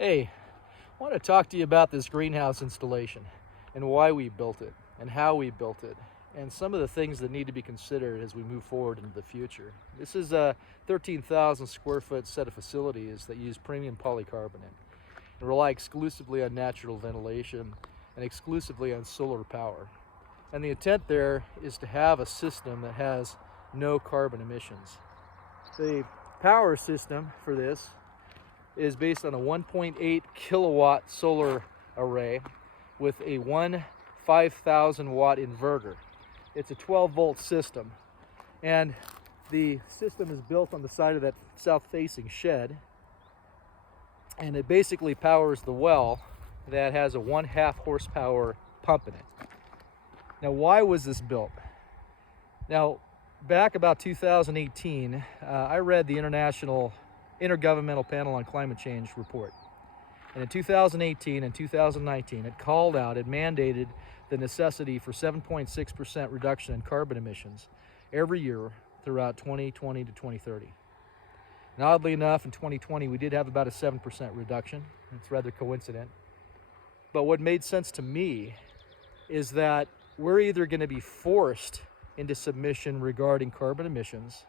Hey, I want to talk to you about this greenhouse installation and why we built it and how we built it and some of the things that need to be considered as we move forward into the future. This is a 13,000 square foot set of facilities that use premium polycarbonate and rely exclusively on natural ventilation and exclusively on solar power. And the intent there is to have a system that has no carbon emissions. The power system for this is based on a 1.8 kilowatt solar array with a 5,000 watt inverter. It's a 12 volt system, and the system is built on the side of that south facing shed, and it basically powers the well that has a 1/2 horsepower pump in it. Now, why was this built? Now, back about 2018, I read the Intergovernmental Panel on Climate Change report. And in 2018 and 2019, it called out, it mandated the necessity for 7.6% reduction in carbon emissions every year throughout 2020 to 2030. And oddly enough, in 2020, we did have about a 7% reduction. It's rather coincident. But what made sense to me is that we're either going to be forced into submission regarding carbon emissions,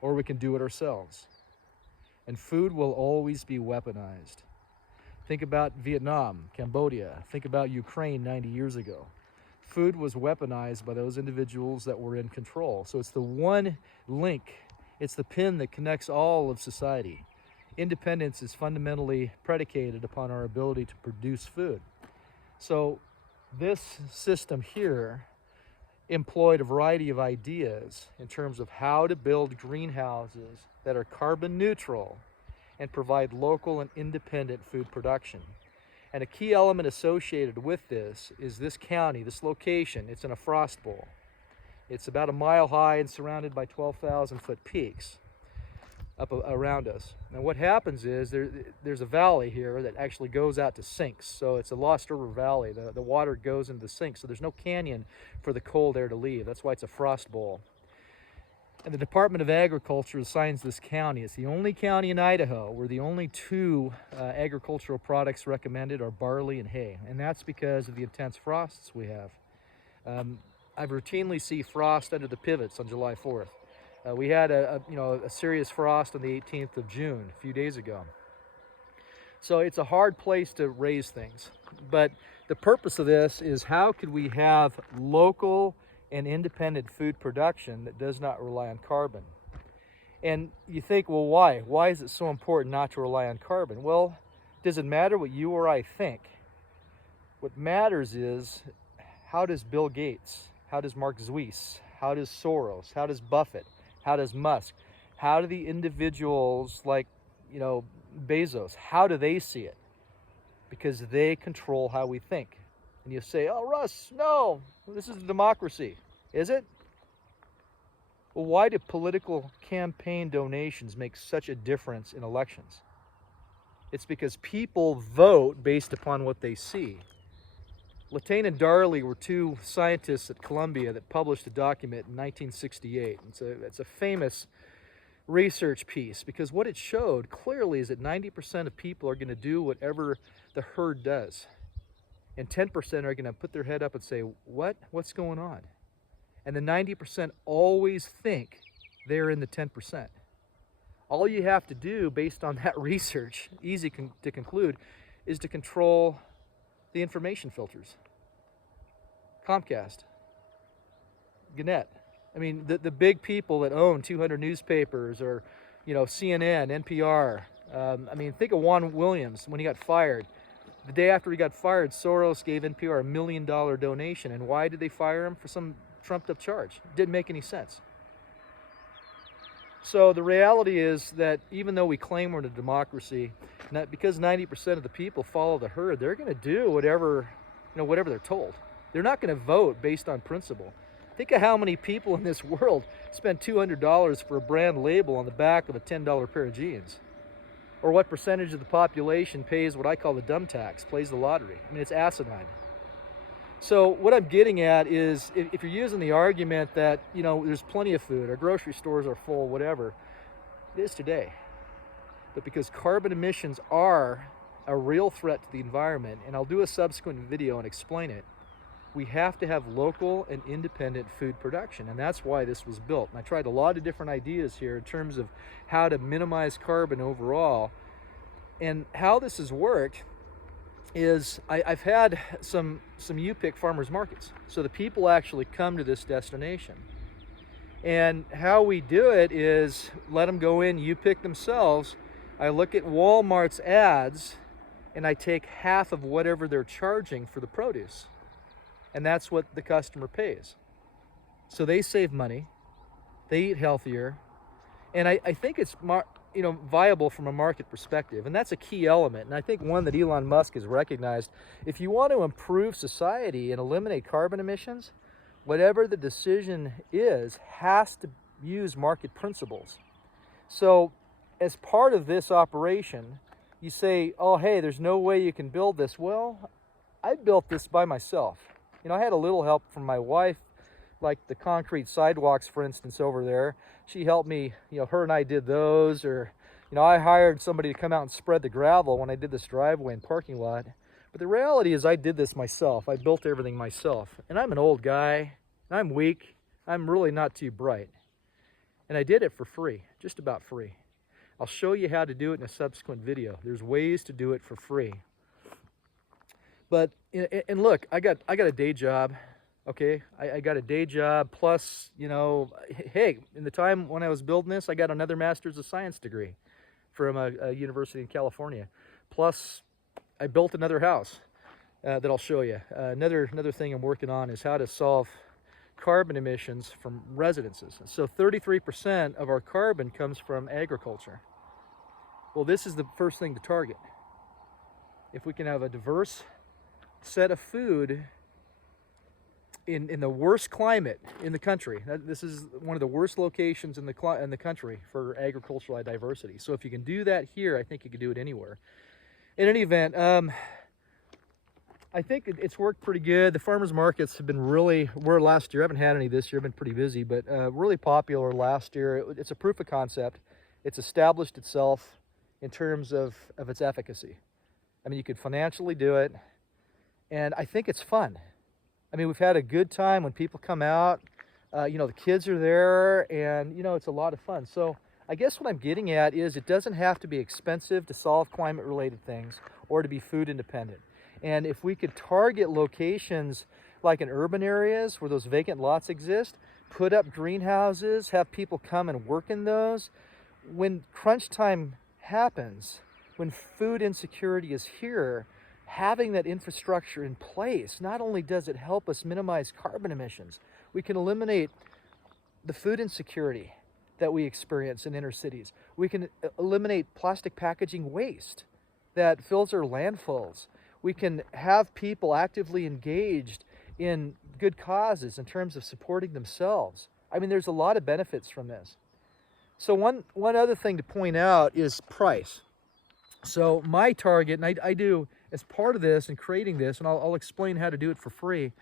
or we can do it ourselves. And food will always be weaponized. Think about Vietnam, Cambodia. Think about Ukraine 90 years ago. Food was weaponized by those individuals that were in control. So it's the one link, it's the pin that connects all of society. Independence is fundamentally predicated upon our ability to produce food. So this system here employed a variety of ideas in terms of how to build greenhouses that are carbon neutral and provide local and independent food production. And a key element associated with this is this county, this location. It's in a frost bowl. It's about a mile high and surrounded by 12,000 foot peaks up around us. Now what happens is there's a valley here that actually goes out to sinks. So it's a Lost River Valley. The water goes into the sinks, so there's no canyon for the cold air to leave. That's why it's a frost bowl. And the Department of Agriculture assigns this county. It's the only county in Idaho where the only two agricultural products recommended are barley and hay. And that's because of the intense frosts we have. I routinely see frost under the pivots on July 4th. We had a serious frost on the 18th of June, a few days ago. So it's a hard place to raise things. But the purpose of this is how could we have local and independent food production that does not rely on carbon? And you think, well, why? Why is it so important not to rely on carbon? Well, does it matter what you or I think? What matters is, how does Bill Gates, how does Mark Zuis, how does Soros, how does Buffett, how does Musk, how do the individuals like, Bezos, how do they see it? Because they control how we think. And you say, oh, Russ, no, this is a democracy. Is it? Well, why do political campaign donations make such a difference in elections? It's because people vote based upon what they see. Latane and Darley were two scientists at Columbia that published a document in 1968. It's a famous research piece because what it showed clearly is that 90% of people are going to do whatever the herd does. And 10% are going to put their head up and say, what's going on? And the 90% always think they're in the 10%. All you have to do based on that research, easy to conclude, is to control the information filters. Comcast, Gannett. I mean, the big people that own 200 newspapers or, CNN, NPR. Think of Juan Williams when he got fired. The day after he got fired, Soros gave NPR $1 million donation. And why did they fire him? For some trumped up charge. It didn't make any sense. So the reality is that even though we claim we're in a democracy, because 90% of the people follow the herd, they're going to do whatever they're told. They're not going to vote based on principle. Think of how many people in this world spend $200 for a brand label on the back of a $10 pair of jeans. Or what percentage of the population pays what I call the dumb tax, plays the lottery. It's asinine. So what I'm getting at is, if you're using the argument that, there's plenty of food, our grocery stores are full, whatever, it is today. But because carbon emissions are a real threat to the environment, and I'll do a subsequent video and explain it, we have to have local and independent food production, and that's why this was built. And I tried a lot of different ideas here in terms of how to minimize carbon overall. And how this has worked is I've had some U-Pick farmers markets. So the people actually come to this destination. And how we do it is let them go in, U-Pick themselves. I look at Walmart's ads and I take half of whatever they're charging for the produce. And that's what the customer pays. So they save money, they eat healthier, and I think it's viable from a market perspective, and that's a key element, and I think one that Elon Musk has recognized. If you want to improve society and eliminate carbon emissions, whatever the decision is has to use market principles. So as part of this operation, you say, oh hey, there's no way you can build this. Well, I built this by myself. I had a little help from my wife, like the concrete sidewalks, for instance, over there. She helped me, her and I did those, or, I hired somebody to come out and spread the gravel when I did this driveway and parking lot. But the reality is I did this myself. I built everything myself. And I'm an old guy, and I'm weak. I'm really not too bright. And I did it for free, just about free. I'll show you how to do it in a subsequent video. There's ways to do it for free. But, and look, I got a day job, okay? I got a day job, plus, hey, in the time when I was building this, I got another Master's of Science degree from a university in California. Plus, I built another house that I'll show you. Another thing I'm working on is how to solve carbon emissions from residences. So 33% of our carbon comes from agriculture. Well, this is the first thing to target. If we can have a diverse set of food in the worst climate in the country. This is one of the worst locations in the country for agricultural diversity. So if you can do that here, I think you can do it anywhere. In any event, I think it's worked pretty good. The farmers markets have been were last year. I haven't had any this year. I've been pretty busy, but really popular last year. It's a proof of concept. It's established itself in terms of its efficacy. I mean, you could financially do it. And I think it's fun. I mean, we've had a good time when people come out. The kids are there, and, it's a lot of fun. So I guess what I'm getting at is it doesn't have to be expensive to solve climate-related things or to be food independent. And if we could target locations like in urban areas where those vacant lots exist, put up greenhouses, have people come and work in those, when crunch time happens, when food insecurity is here, having that infrastructure in place, not only does it help us minimize carbon emissions, we can eliminate the food insecurity that we experience in inner cities. We can eliminate plastic packaging waste that fills our landfills. We can have people actively engaged in good causes in terms of supporting themselves. I mean, there's a lot of benefits from this. So one other thing to point out is price. So my target, and I do, as part of this and creating this, and I'll explain how to do it for free,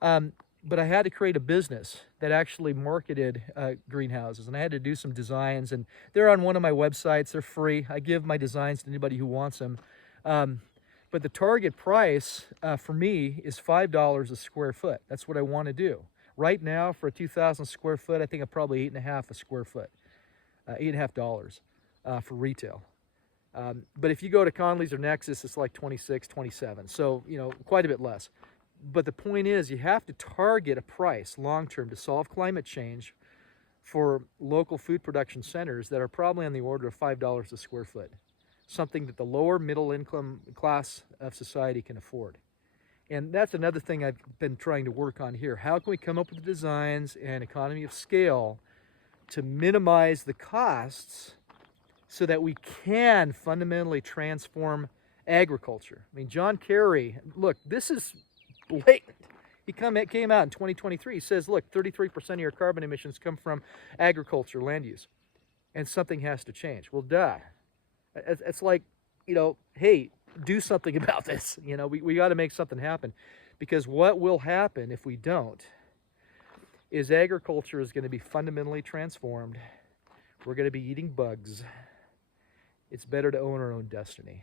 but I had to create a business that actually marketed greenhouses, and I had to do some designs, and they're on one of my websites. They're free. I give my designs to anybody who wants them. But the target price for me is $5 a square foot. That's what I want to do. Right now, for a 2,000 square foot, I think I'm probably $8.50 a square foot, $8.50 for retail. But if you go to Conley's or Nexus, it's like 26, 27. So, quite a bit less. But the point is, you have to target a price long-term to solve climate change for local food production centers that are probably on the order of $5 a square foot, something that the lower middle income class of society can afford. And that's another thing I've been trying to work on here. How can we come up with designs and economy of scale to minimize the costs so that we can fundamentally transform agriculture? I mean, John Kerry, look, this is blatant. He came out in 2023. He says, look, 33% of your carbon emissions come from agriculture, land use, and something has to change. Well, duh. It's like, hey, do something about this. We got to make something happen, because what will happen if we don't is agriculture is going to be fundamentally transformed. We're going to be eating bugs. It's better to own our own destiny.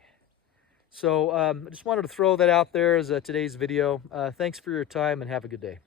So I just wanted to throw that out there as today's video. Thanks for your time and have a good day.